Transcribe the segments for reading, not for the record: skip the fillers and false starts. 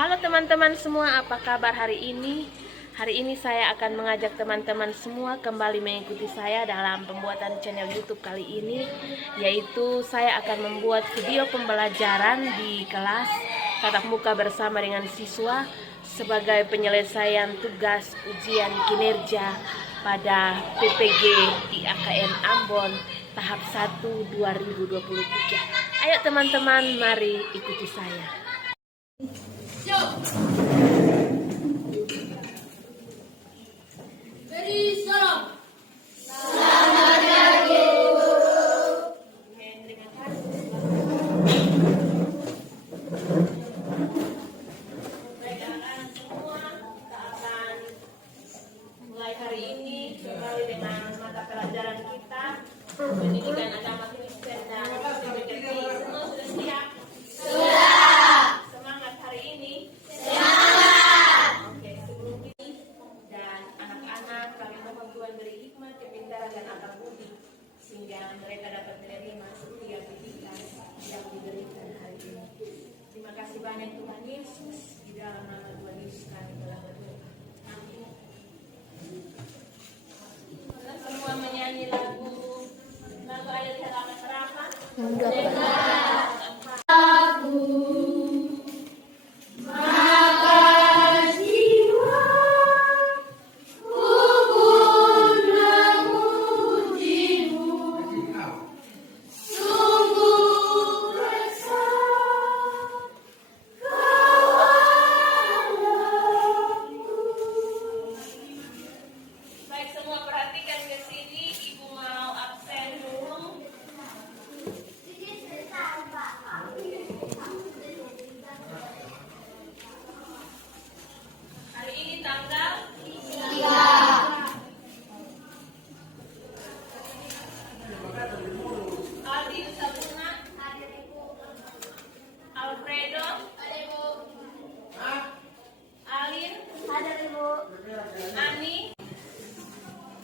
Halo teman-teman semua, apa kabar hari ini? Hari ini saya akan mengajak teman-teman semua kembali mengikuti saya dalam pembuatan channel YouTube kali ini, yaitu saya akan membuat video pembelajaran di kelas tatap muka bersama dengan siswa sebagai penyelesaian tugas ujian kinerja pada PPG IAKN Ambon tahap 1 2023. Ayo teman-teman, mari ikuti saya. Selamat pagi, Bu. Terima kasih. Baik, anak-anak semua, kita akan mulai hari ini kembali dengan mata pelajaran kita, pendidikan agama Kristen dan PPG. Semua sudah siap? Sudah. Semangat hari ini. Semangat. Oke, sebelum ini dan anak-anak kami mohon Tuhan beri hikmat, kepintaran dan akal budi sehingga mereka dapat menerima setiap didikan yang diberikan hari ini. Terima kasih banyak Tuhan Yesus, di dalam nama Tuhan Yesus kami telah berdoa. Amin. Kita semua menyanyi lagu ayat halaman berapa? Baik, semua perhatikan ke sini. Ibu mau absen dulu. Hari ini tanggal 3. Aldi Sabuna, Alfredo, Alin, Ani.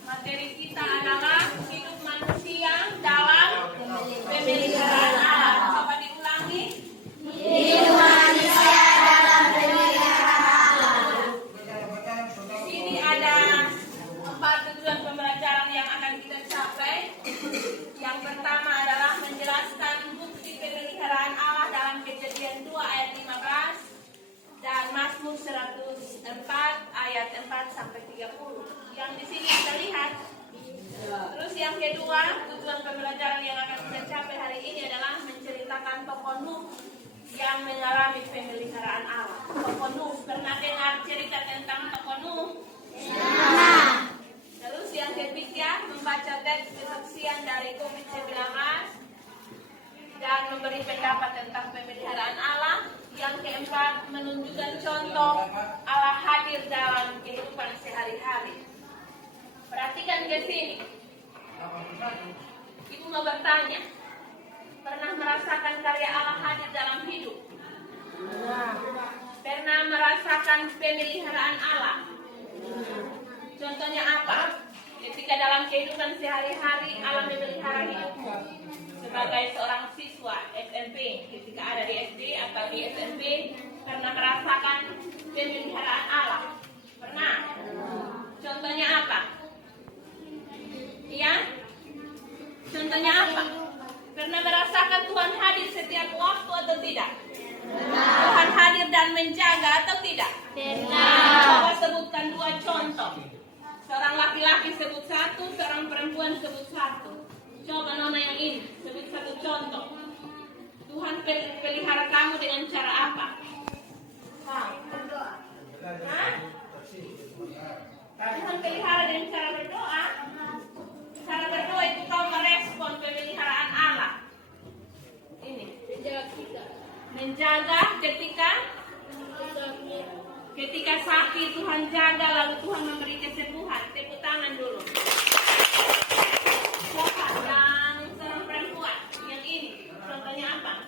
Materi kita adalah hidup manusia dalam pemeliharaan alam. Coba diulangi. Hidup manusia dalam pemeliharaan alam. Di sini ada 4 tujuan pembelajaran yang akan kita capai. Yang pertama adalah menjelaskan bukti pemeliharaan Allah dalam Kejadian 2 ayat 15 dan Mazmur 104 ayat 4 sampai 30. Yang di sini kita lihat. Terus yang kedua, tujuan pembelajaran yang akan kita capai hari ini adalah menceritakan tokoh Nuh yang mengalami pemeliharaan Allah. Tokoh Nuh, pernah dengar cerita tentang tokoh Nuh? Terus yang ketiga, membaca teks kesaksian dari COVID-19 dan memberi pendapat tentang pemeliharaan Allah. Yang keempat, menunjukkan contoh Allah hadir dalam kehidupan sehari-hari. Perhatikan ke sini. Ibu mau bertanya, pernah merasakan karya Allah hadir dalam hidup? Pernah merasakan pemeliharaan Allah? Contohnya apa? Ketika dalam kehidupan sehari-hari Allah memelihara hidupmu. Sebagai seorang siswa SMP, ketika ada di SD atau di SMP, pernah merasakan pemeliharaan Allah? Pernah? Contohnya apa? Iya? Contohnya apa? Pernah merasakan Tuhan hadir setiap waktu atau tidak? Tuhan hadir dan menjaga atau tidak? Coba sebutkan 2 contoh. Seorang laki-laki sebut 1, seorang perempuan sebut 1. Coba nona yang ini, sebut 1 contoh. Tuhan pelihara kamu dengan cara apa? Berdoa. Tuhan pelihara dengan cara berdoa. Cara berdoa itu kau merespon pemeliharaan Allah. Ini menjaga ketika sakit Tuhan jaga, lalu Tuhan memberi kesembuhan. Tepuk tangan dulu. Siapa yang seorang perempuan yang ini? Contohnya apa?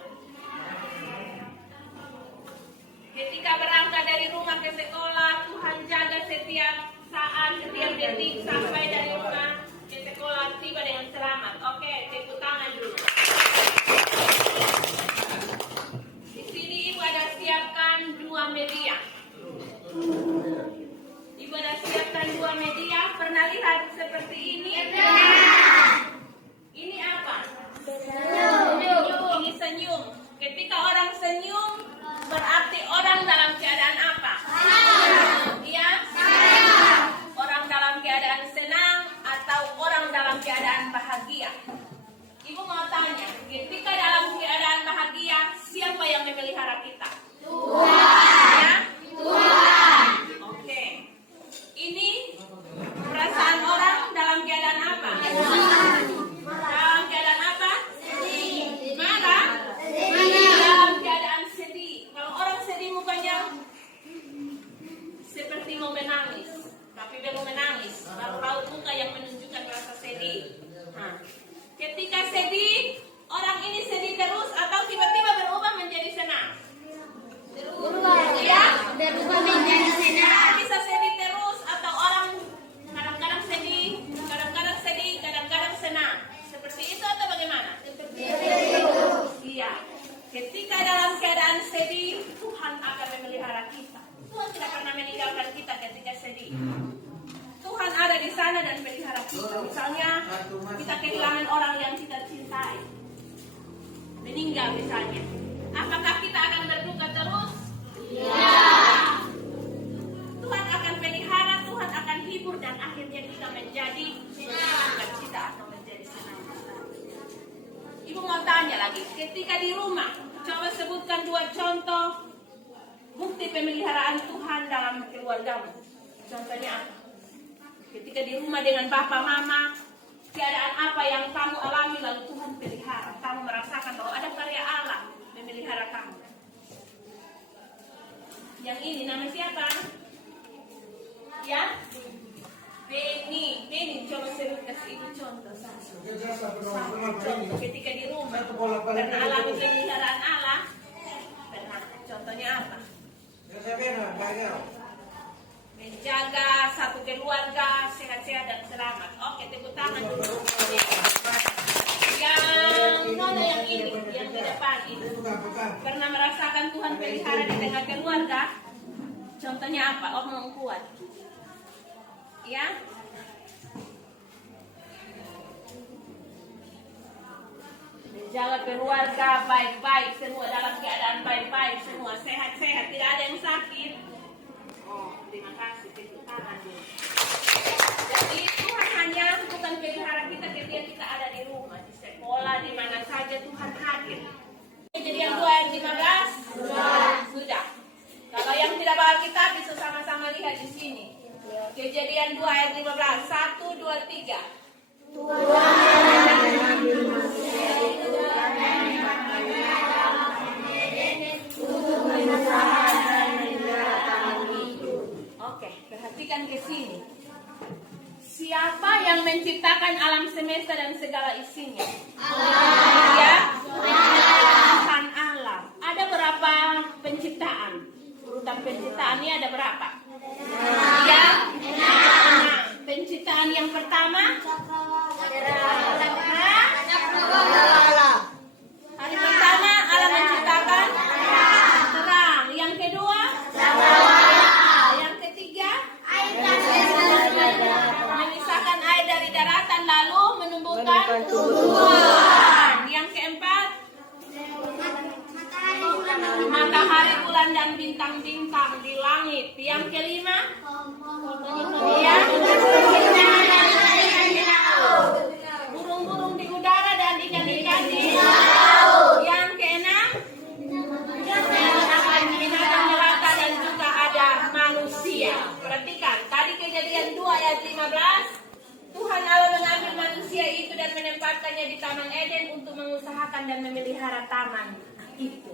Ketika berangkat dari rumah ke sekolah, Tuhan jaga setiap saat, setiap detik sampai dari rumah ke sekolah tiba dengan selamat. Oke, tepuk tangan dulu. Di sini Ibu ada siapkan 2 media. bahagia, siapa yang memelihara kita? Tuhan. Ya? Tuhan. Oke. Ini perasaan orang dalam keadaan apa? Dalam keadaan apa? Marah? Dalam keadaan sedih. Kalau orang sedih mukanya seperti mau menangis, tapi belum menangis. Raut muka yang menunjukkan rasa sedih. Nah, ketika sedih, orang ini sedih terus atau tiba-tiba berubah menjadi senang? Ya? Berubah menjadi senang. Bisa sedih terus atau orang kadang-kadang sedih, kadang-kadang senang. Seperti itu atau bagaimana? Iya. Ketika dalam keadaan sedih, Tuhan akan memelihara kita. Tuhan tidak pernah meninggalkan kita ketika sedih. Tuhan ada di sana dan memelihara kita. Misalnya, kita kehilangan orang yang kita cintai. Meninggal misalnya. Apakah kita akan berduka terus? Ya. Tuhan akan pelihara, Tuhan akan hibur dan akhirnya kita menjadi senang dan kita akan menjadi senang. Ibu mau tanya lagi, ketika di rumah, coba sebutkan 2 contoh bukti pemeliharaan Tuhan dalam keluargamu. Contohnya apa? Ketika di rumah dengan papa mama, keadaan apa yang kamu alami lalu Tuhan pelihara. Kamu merasakan bahwa ada karya Allah memelihara kamu. Yang ini nama siapa? Ya? Beni, coba sebut kasih ibu contoh satu. Contoh ketika di rumah karena alami pemeliharaan Allah. Pernah. Contohnya apa? Menjaga satu keluarga sehat-sehat dan selamat. Oke, tepuk tangan dulu. Yang mana yang ini? Yang di depan ini. Pernah merasakan Tuhan pelihara di tengah keluarga? Contohnya apa? Omong kuat. Ya? Menjaga keluarga baik-baik, semua dalam keadaan baik-baik, semua sehat-sehat, tidak ada yang sakit. Oh, terima kasih, tepuk tangan dulu. Jadi Tuhan hanya bukan pelihara kita ketika kita ada di rumah, di sekolah, di mana saja Tuhan hadir. Kejadian 2 ayat 15? Sudah. Kalau yang tidak bawa kita bisa sama-sama lihat di sini. Kejadian 2 ayat 15. 1, 2, 3. Oke, perhatikan ke sini. Siapa yang menciptakan alam semesta dan segala isinya? Ya? Tuhan alam. Ada berapa penciptaan? Urutan penciptaannya ada berapa? Ya? Penciptaan yang pertama? Hari pertama Allah menciptakan terang. Yang kedua? Yang ketiga? Memisahkan air dari daratan lalu menumbuhkan tumbuhan. Yang keempat? Matahari, bulan dan bintang-bintang di langit. Yang kelima? Ya. Burung-burung di udara dan ikan-ikan di laut. Yang keenam? Binatang melata dan juga ada manusia. Perhatikan, tadi kejadian 2 ayat 15. Tuhan Allah mengambil manusia itu dan menempatkannya di Taman Eden untuk mengusahakan dan memelihara taman itu.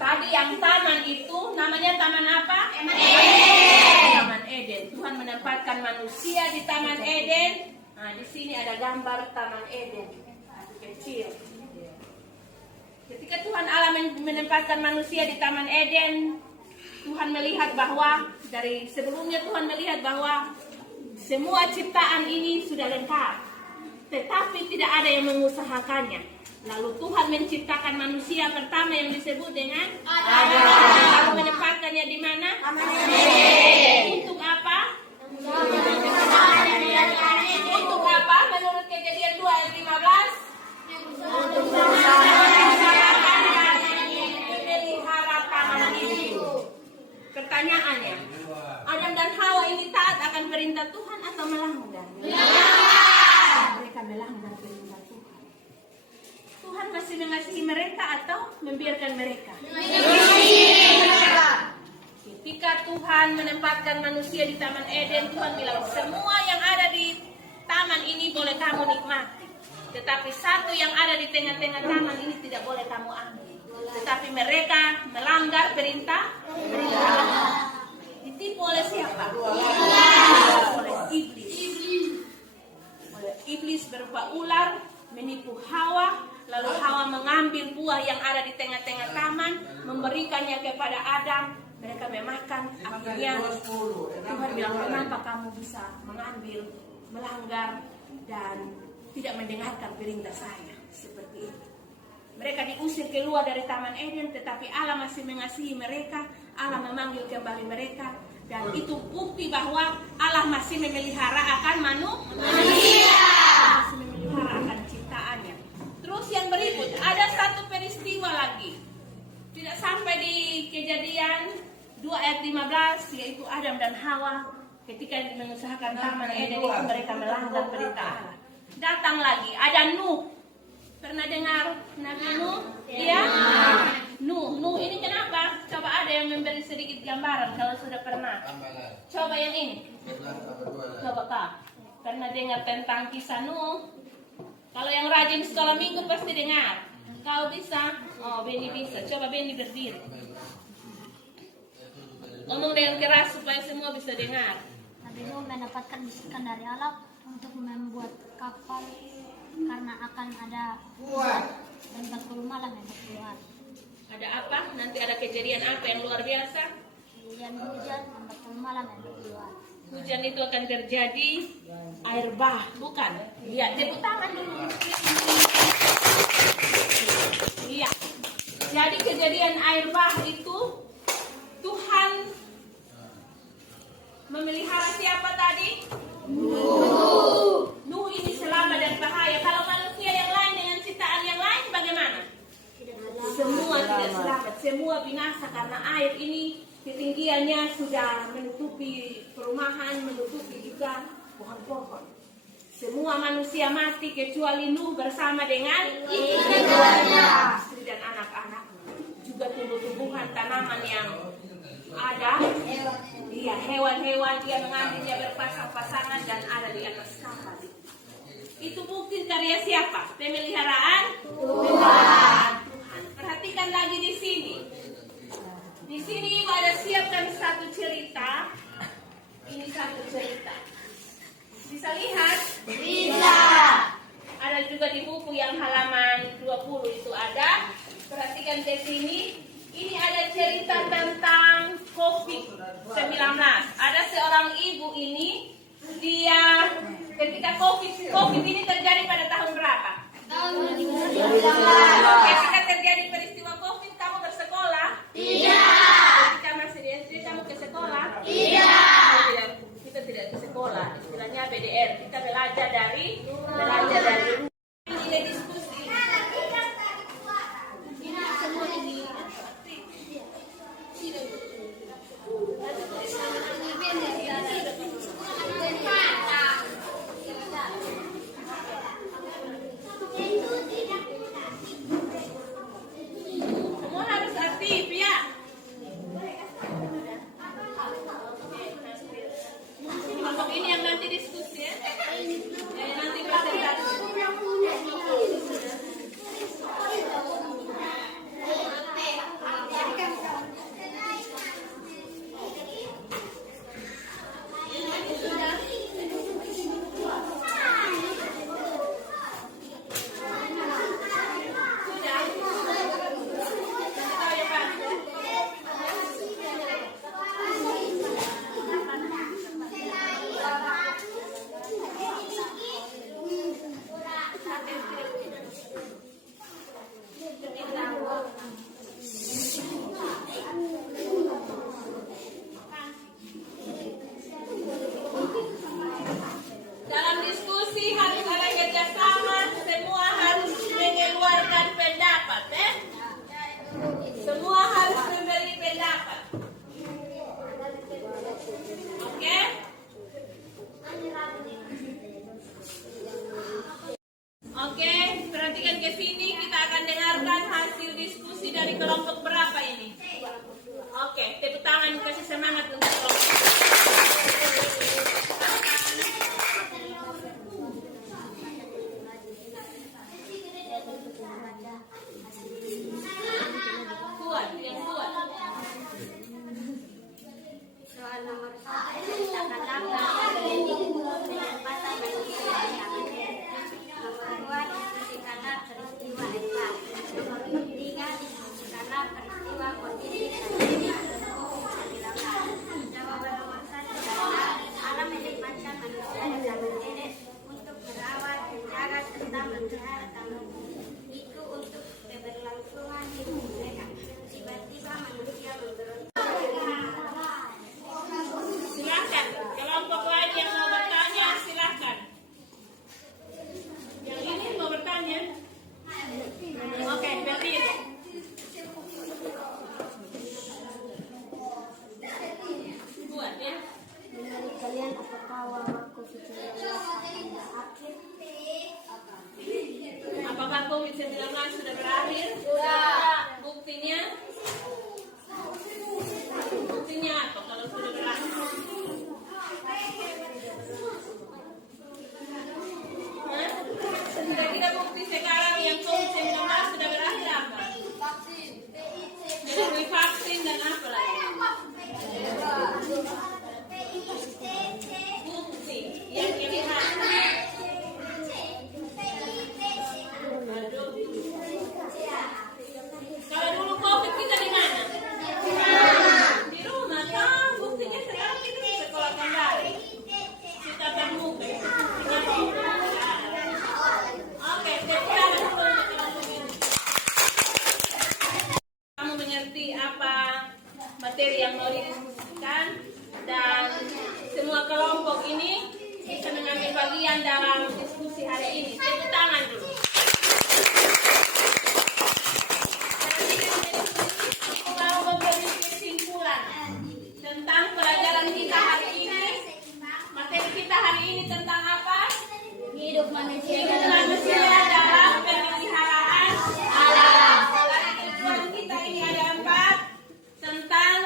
Tadi yang taman itu namanya taman apa? Taman Eden. Tuhan menempatkan manusia di Taman Eden. Nah, di sini ada gambar Taman Eden kecil. Ketika Tuhan Allah menempatkan manusia di Taman Eden, Tuhan melihat bahwa dari sebelumnya Tuhan melihat bahwa semua ciptaan ini sudah lengkap, tetapi tidak ada yang mengusahakannya. Lalu Tuhan menciptakan manusia pertama yang disebut dengan Adam. Lalu menempatkannya di mana? Untuk apa? Untuk apa? Menurut kejadian 2 ayat 15? Untuk memelihara taman itu. Pertanyaannya, Adam dan Hawa ini taat akan perintah Tuhan atau melanggar? Mereka melanggar perintah Tuhan. Tuhan masih mengasihi mereka atau membiarkan mereka? Ketika Tuhan menempatkan manusia di Taman Eden, Tuhan bilang semua yang ada di taman ini boleh kamu nikmati. Tetapi satu yang ada di tengah-tengah taman ini tidak boleh kamu ambil. Tetapi mereka melanggar perintah Allah. Ditipu oleh siapa? Oleh iblis. Oleh iblis berupa ular menipu Hawa, lalu Hawa mengambil buah yang ada di tengah-tengah taman, memberikannya kepada Adam. Mereka memakan, akhirnya Tuhan bilang, kenapa kamu bisa mengambil, melanggar, dan tidak mendengarkan perintah saya seperti itu. Mereka diusir keluar dari Taman Eden, tetapi Allah masih mengasihi mereka. Allah memanggil kembali mereka, dan itu bukti bahwa Allah masih memelihara akan manusia, masih memelihara akan ciptaannya. Terus yang berikut, ada satu peristiwa lagi, tidak sampai di Kejadian 2 ayat 15, yaitu Adam dan Hawa ketika mengusahakan Taman Eden itu mereka melanggar perintah Allah. Datang lagi, ada Nuh. Pernah dengar Nabi Nuh? Iya? Nuh ini kenapa? Coba ada yang memberi sedikit gambaran kalau sudah pernah. Coba yang ini. Coba Kak. Pernah dengar tentang kisah Nuh? Kalau yang rajin sekolah minggu pasti dengar. Kau bisa? Oh, Beni bisa. Coba Beni berdiri. Ngomong dengan keras supaya semua bisa dengar. Nabi Nuh mendapatkan bisikan dari Allah untuk membuat kapal karena akan ada hujan dan 40 malam yang keluar. Ada apa? Nanti ada kejadian apa yang luar biasa? Hujan dan 40 malam yang keluar. Hujan itu akan terjadi air bah, bukan? Lihat, tepuk tangan dulu. Iya. Jadi kejadian air bah itu Tuhan memelihara siapa tadi? Nuh ini selamat dan bahaya. Kalau manusia yang lain dengan ciptaan yang lain bagaimana? Semua tidak selamat, semua binasa karena air ini ketinggiannya sudah menutupi perumahan, menutupi juga pohon-pohon. Semua manusia mati kecuali Nuh bersama dengan istri dan anak-anaknya. Juga tumbuh-tumbuhan, tanaman yang ada, iya, hewan-hewan dia mengambilnya berpasang-pasangan dan ada di atas kapal. Itu bukti karya siapa? Pemeliharaan Tuhan. Perhatikan lagi di sini. Di sini Ibu ada siapkan satu cerita. Ini satu cerita. Bisa lihat? Bisa. Ada juga di buku yang halaman 20 itu ada. Perhatikan ke sini. Ini ada cerita tentang COVID-19. Ada seorang ibu ini, dia ketika COVID ini terjadi pada tahun berapa? Tahun 2019. Ketika terjadi peristiwa COVID, kamu bersekolah? Tidak. Ketika masih di SD, kamu ke sekolah? Tidak. Kita tidak ke sekolah. Istilahnya BDR. Kita belajar dari ini diskusi. Ini semua ini. Semua harus aktif ya. Kelompok ini yang nanti diskusi ya. Nanti presentasi. Dalam diskusi harus ada kerjasama, semua harus mengeluarkan pendapat, Semua harus memberi pendapat. Oke? Oke, perhatikan ke sini, kita materi yang mau didiskusikan, dan semua kelompok ini bisa mengambil bagian dalam diskusi hari ini. Tepuk tangan dulu. Mau memberi kesimpulan tentang pelajaran kita hari ini. Materi kita hari ini tentang apa? Hidup manusia Hidup manusia dalam pemeliharaan alam. Tujuan kita ini ada 4, tentang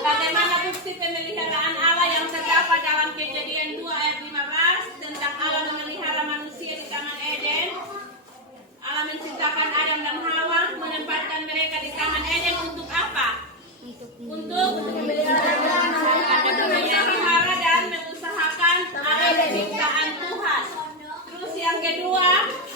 bagaimana bukti pemeliharaan Allah yang terdapat dalam Kejadian 2 ayat 15 tentang Allah memelihara manusia di Taman Eden. Allah menciptakan Adam dan Hawa, menempatkan mereka di Taman Eden untuk apa? Untuk memelihara dan mengusahakan alam ciptaan Tuhan. Terus yang kedua,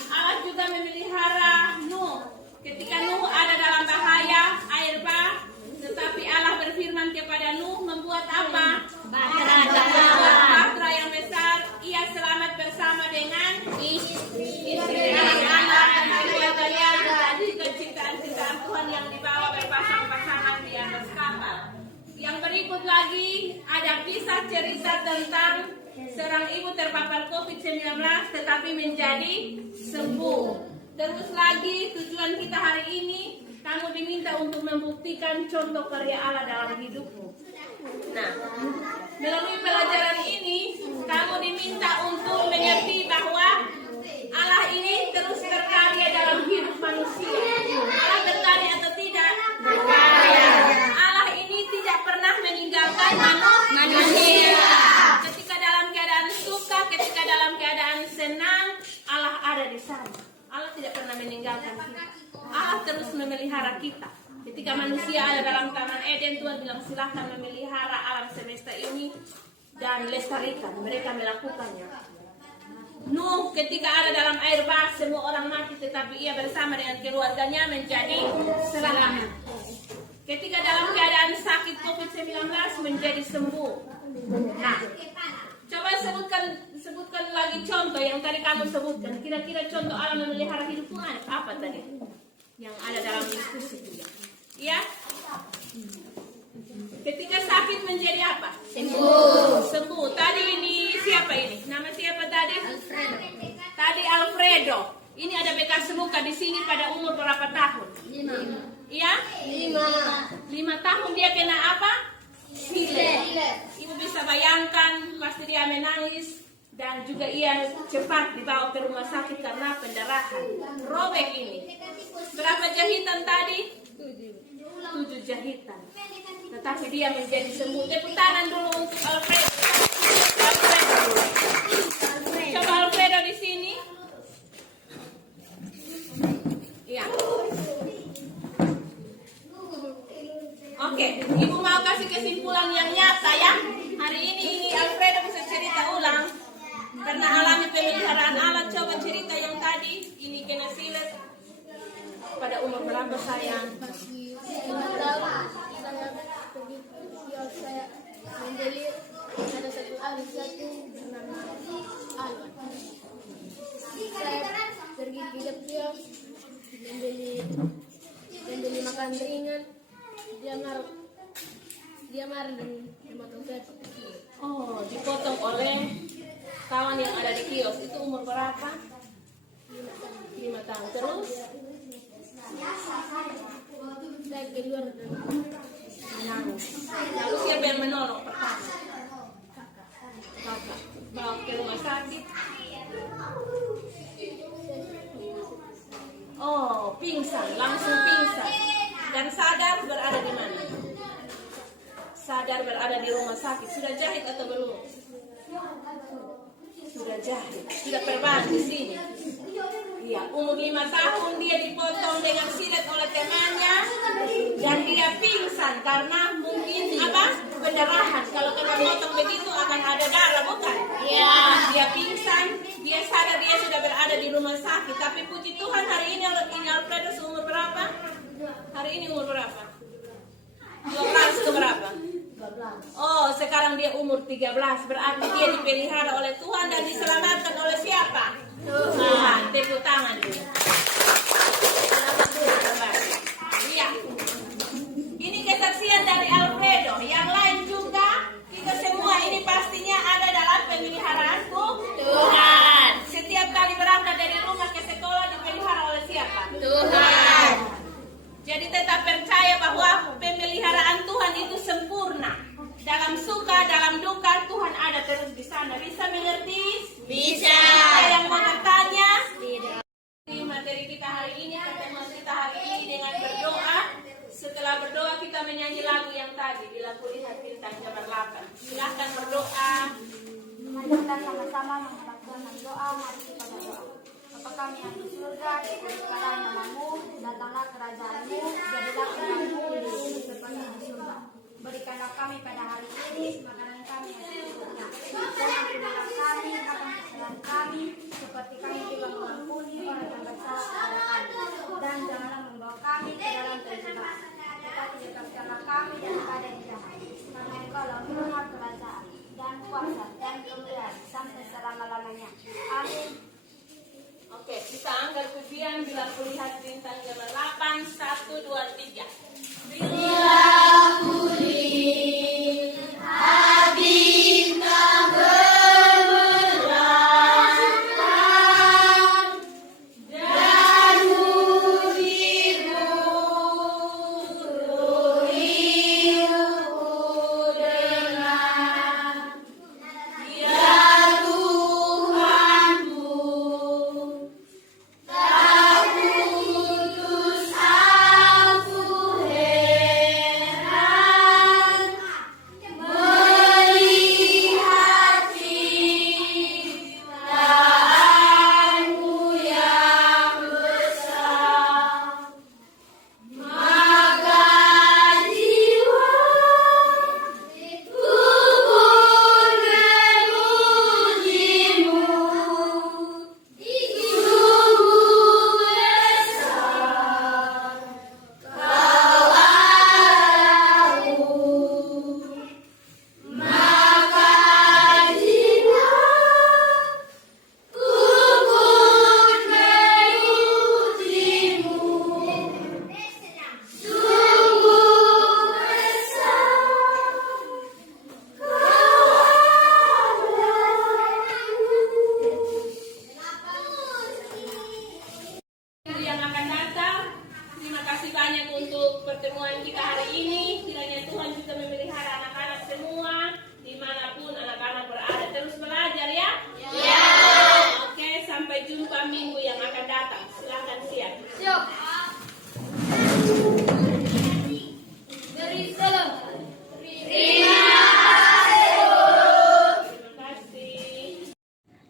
Allah juga memelihara Nuh. Ketika Nuh ada dalam bahaya air bah, tetapi Allah berfirman kepada Nuh membuat apa? Bahtera yang besar. Ia selamat bersama dengan istri, anak-anak, dan keluarganya, dan juga ciptaan-ciptaan Tuhan yang dibawa berpasang-pasangan di atas kapal. Yang berikut lagi ada kisah cerita tentang seorang ibu terpapar COVID-19 tetapi menjadi sembuh. Terus lagi tujuan kita hari ini, kamu diminta untuk membuktikan contoh karya Allah dalam hidupmu. Nah, melalui pelajaran ini, kamu diminta untuk mengerti bahwa Allah ini terus berkarya dalam hidup manusia. Allah berkarya atau tidak? Berkarya. Allah ini tidak pernah meninggalkan manusia. Ketika dalam keadaan suka, ketika dalam keadaan senang, Allah ada di sana. Allah tidak pernah meninggalkan kita. Allah terus memelihara kita. Ketika manusia ada dalam Taman Eden, Tuhan bilang silahkan memelihara alam semesta ini dan lestarikan. Mereka melakukannya. Nuh ketika ada dalam air bah, semua orang mati, tetapi ia bersama dengan keluarganya menjadi selamat. Ketika dalam keadaan sakit COVID-19 menjadi sembuh. Nah, coba sebutkan lagi contoh yang tadi kamu sebutkan. Kira-kira contoh Allah memelihara hidup Tuhan apa tadi? Yang ada dalam diskusi juga. Ya? Ketika sakit menjadi apa? Sembuh. Tadi ini siapa ini? Nama siapa tadi? Alfredo. Tadi Alfredo. Ini ada bekas luka di sini pada umur berapa tahun? 5. Iya? 5 tahun dia kena apa? Silet. Ibu bisa bayangkan pasti dia menangis dan juga ia cepat dibawa ke rumah sakit karena pendarahan. Robek ini. Berapa jahitan tadi? 7 jahitan. Tetapi dia menjadi sembuh. Tepuk tangan dulu untuk Alfredo. Coba Alfredo di sini. Ya. Oke, Ibu mau kasih kesimpulan yang nyata ya. Hari ini Alfredo bisa cerita ulang. Pernah alami pemeliharaan Allah. Coba cerita yang tadi. Ini kena silet. Pada umur berapa sayang? 5 tahun saya pergi ke kios, saya membeli ada satu alis satu bernama Alwan. Saya pergi ke kios membeli makan ringan, dia marah dan memotong saya. Oh, dipotong oleh kawan yang ada di kios. Itu umur berapa? 5 tahun. Terus? Saya keluar dan Nangis. Lalu siapa yang menolong pertama? Kakak. Bawa ke rumah sakit. Oh, pingsan. Langsung pingsan. Dan sadar berada di mana? Sadar berada di rumah sakit. Sudah jahit atau belum? Sudah jahit. Sudah perban di sini. Iya, umur 5 tahun dia dipotong dengan silet oleh temannya dan dia pingsan karena mungkin apa? Pendarahan. Kalau kena potong begitu akan ada darah, bukan? Iya. Dia pingsan, dia sadar dia sudah berada di rumah sakit. Tapi puji Tuhan hari ini Alfredo seumur berapa? Hari ini umur berapa? 12 ke berapa? 12. Oh, sekarang dia umur 13. Berarti dia dipelihara oleh Tuhan dan diselamatkan oleh siapa? Tuhan. Tepuk tangan dulu. Iya. Ini kesaksian dari Alfredo. Tuhan. Jadi tetap percaya bahwa pemeliharaan Tuhan itu sempurna. Dalam suka, dalam duka, Tuhan ada terus di sana. Bisa mengerti? Bisa. Ada yang mau bertanya? Ini materi kita hari ini, pertemuan kita hari ini dengan berdoa. Setelah berdoa kita menyanyi lagu yang tadi, Bila Kulihat Bintang jam 8. Silahkan berdoa. Mari kita sama-sama menghadapkan doa, mari kita berdoa. Bapa kami yang di surga, dikuduskanlah namamu, datanglah kerajaanmu, jadilah kehendakmu di bumi seperti di surga. Berikanlah kami pada hari ini makanan kami yang secukupnya. Dan ampunilah kami akan kesalahan kami, seperti kami juga mengampuni orang yang bersalah kepada kami. Dan janganlah membawa kami ke dalam pencobaan. Tetapi lepaskanlah kami daripada yang jahat. Karena Engkaulah Tuhan kerajaan dan kuasa dan kemuliaan sampai selama-lamanya. Amin. Oke, kita angkat pujian Bila Kulihat Bintang jam 8, 1, 2, 3. Bila kulihat bintang gemerlap dan bukitmu riuh dengan ya Tuhanku, tak putus aku heran melihat ciptaanmu yang besar. Maka jiwaku pun memujimu, sungguh besar Kau Allahku. Maka jiwaku pun memujimu, sungguh besar Kau yang akan datang. Terima kasih banyak untuk pertemuan kita hari ini. Kiranya Tuhan juga memelihara anak-anak semua dimanapun anak-anak berada. Terus belajar ya. Ya. Oke, sampai jumpa minggu yang akan datang. Silakan siap. Siap. Beri salam.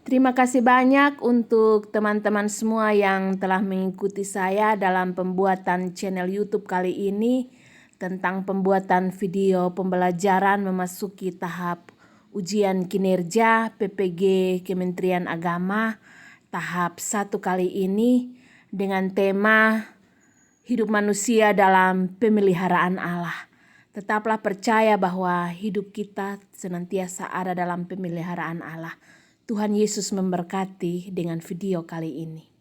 Terima kasih banyak untuk teman-teman semua yang telah mengikuti saya dalam pembuatan channel YouTube kali ini tentang pembuatan video pembelajaran memasuki tahap ujian kinerja PPG Kementerian Agama tahap 1 kali ini dengan tema hidup manusia dalam pemeliharaan Allah. Tetaplah percaya bahwa hidup kita senantiasa ada dalam pemeliharaan Allah. Tuhan Yesus memberkati dengan video kali ini.